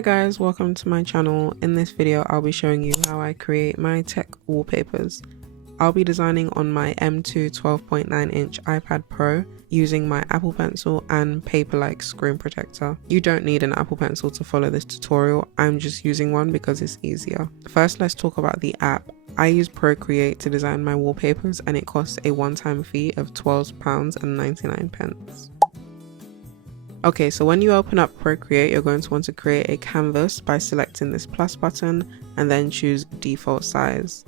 Hi guys, welcome to my channel. In this video I'll be showing you how I create my tech wallpapers. I'll be designing on my M2 12.9 inch iPad Pro using my Apple Pencil and paper-like screen protector. You don't need an Apple Pencil to follow this tutorial, I'm just using one because it's easier. First, let's talk about the app. I use Procreate to design my wallpapers and it costs a one-time fee of £12.99. Okay, so when you open up Procreate, you're going to want to create a canvas by selecting this plus button and then choose default size.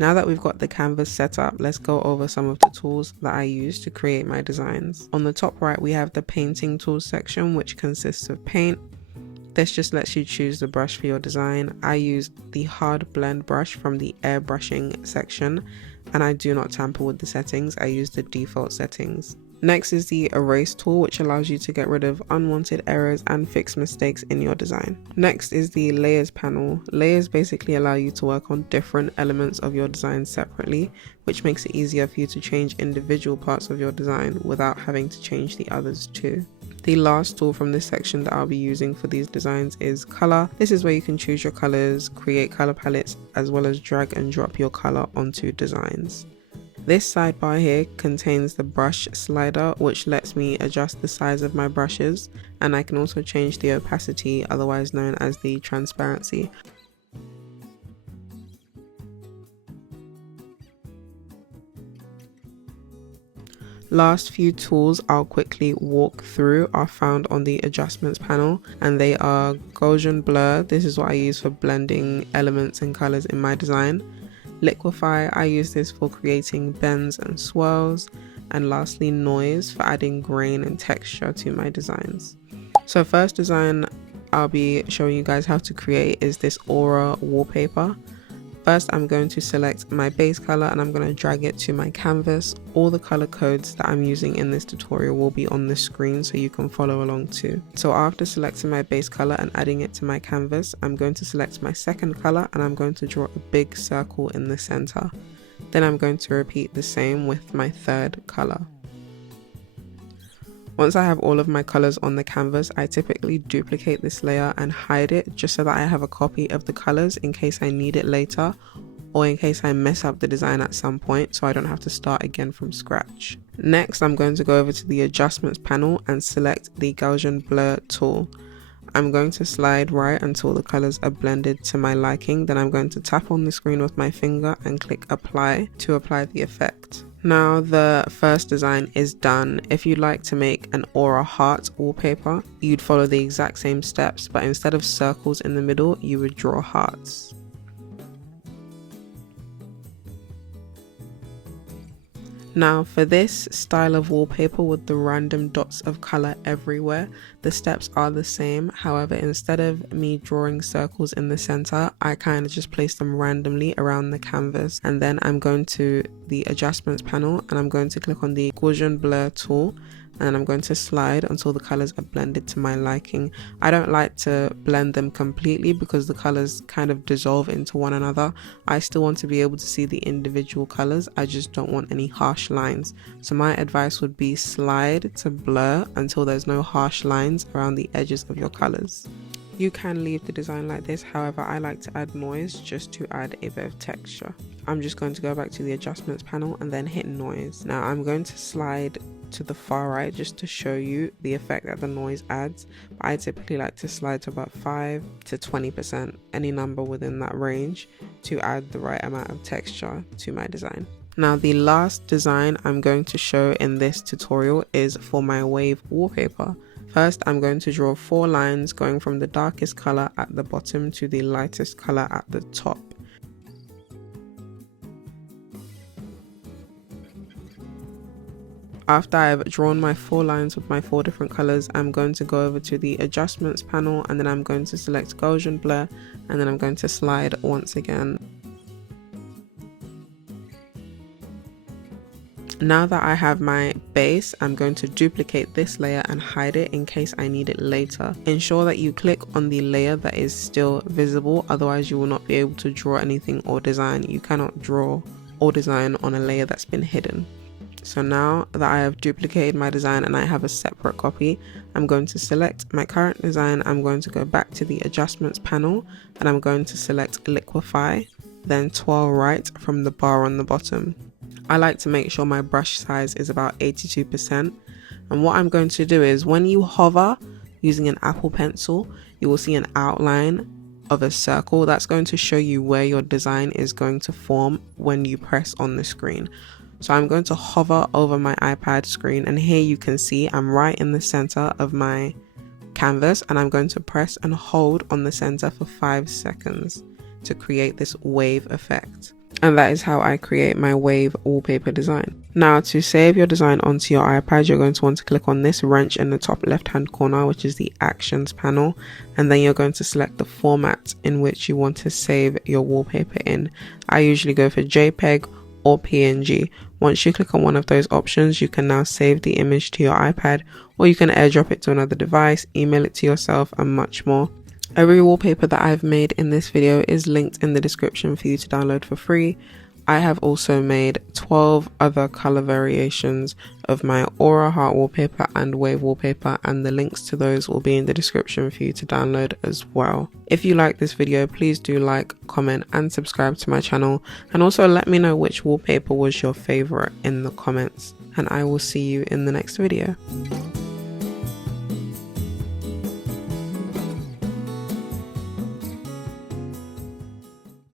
Now that we've got the canvas set up, let's go over some of the tools that I use to create my designs. On the top right, we have the painting tools section, which consists of paint. This just lets you choose the brush for your design. I use the hard blend brush from the airbrushing section, and I do not tamper with the settings. I use the default settings. Next is the erase tool, which allows you to get rid of unwanted errors and fix mistakes in your design. Next is the layers panel. Layers basically allow you to work on different elements of your design separately, which makes it easier for you to change individual parts of your design without having to change the others too. The last tool from this section that I'll be using for these designs is color. This is where you can choose your colors, create color palettes, as well as drag and drop your color onto designs. This sidebar here contains the brush slider, which lets me adjust the size of my brushes, and I can also change the opacity, otherwise known as the transparency. Last few tools I'll quickly walk through are found on the adjustments panel, and they are Gaussian blur. This is what I use for blending elements and colors in my design. Liquify, I use this for creating bends and swirls, and lastly noise for adding grain and texture to my designs. So first design I'll be showing you guys how to create is this aura wallpaper. First I'm going to select my base color and I'm going to drag it to my canvas. All the color codes that I'm using in this tutorial will be on the screen so you can follow along too. So after selecting my base color and adding it to my canvas, I'm going to select my second color and I'm going to draw a big circle in the center. Then I'm going to repeat the same with my third color. Once I have all of my colors on the canvas, I typically duplicate this layer and hide it just so that I have a copy of the colors in case I need it later, or in case I mess up the design at some point so I don't have to start again from scratch. Next, I'm going to go over to the adjustments panel and select the Gaussian blur tool. I'm going to slide right until the colors are blended to my liking, then I'm going to tap on the screen with my finger and click apply to apply the effect. Now the first design is done. If you'd like to make an aura heart wallpaper, you'd follow the exact same steps, but instead of circles in the middle, you would draw hearts. Now for this style of wallpaper with the random dots of color everywhere, the steps are the same. However, instead of me drawing circles in the center, I kind of just place them randomly around the canvas. And then I'm going to the adjustments panel and I'm going to click on the Gaussian blur tool, and I'm going to slide until the colors are blended to my liking. I don't like to blend them completely because the colors kind of dissolve into one another. I still want to be able to see the individual colors, I just don't want any harsh lines. So my advice would be slide to blur until there's no harsh lines around the edges of your colors. You can leave the design like this, however I like to add noise just to add a bit of texture. I'm just going to go back to the adjustments panel and then hit noise. Now I'm going to slide to the far right just to show you the effect that the noise adds. But I typically like to slide to about 5 to 20%, any number within that range, to add the right amount of texture to my design. Now the last design I'm going to show in this tutorial is for my wave wallpaper. First, I'm going to draw 4 lines going from the darkest color at the bottom to the lightest color at the top. After I've drawn my 4 lines with my 4 different colors, I'm going to go over to the adjustments panel and then I'm going to select Gaussian blur and then I'm going to slide once again. Now that I have my base, I'm going to duplicate this layer and hide it in case I need it later. Ensure that you click on the layer that is still visible, otherwise you will not be able to draw anything or design. You cannot draw or design on a layer that's been hidden. So now that I have duplicated my design and I have a separate copy, I'm going to select my current design. I'm going to go back to the adjustments panel and I'm going to select liquify, then twirl right from the bar on the bottom. I like to make sure my brush size is about 82%. And what I'm going to do is when you hover using an Apple Pencil, you will see an outline of a circle that's going to show you where your design is going to form when you press on the screen. So I'm going to hover over my iPad screen and here you can see I'm right in the center of my canvas and I'm going to press and hold on the center for 5 seconds to create this wave effect. And that is how I create my wave wallpaper design. Now to save your design onto your iPad, you're going to want to click on this wrench in the top left hand corner, which is the actions panel, and then you're going to select the format in which you want to save your wallpaper in. I usually go for JPEG or PNG. Once you click on one of those options, you can now save the image to your iPad, or you can airdrop it to another device, email it to yourself, and much more. Every wallpaper that I've made in this video is linked in the description for you to download for free. I have also made 12 other color variations of my Aura Heart wallpaper and Wave wallpaper, and the links to those will be in the description for you to download as well. If you like this video, please do like, comment and subscribe to my channel, and also let me know which wallpaper was your favorite in the comments, and I will see you in the next video.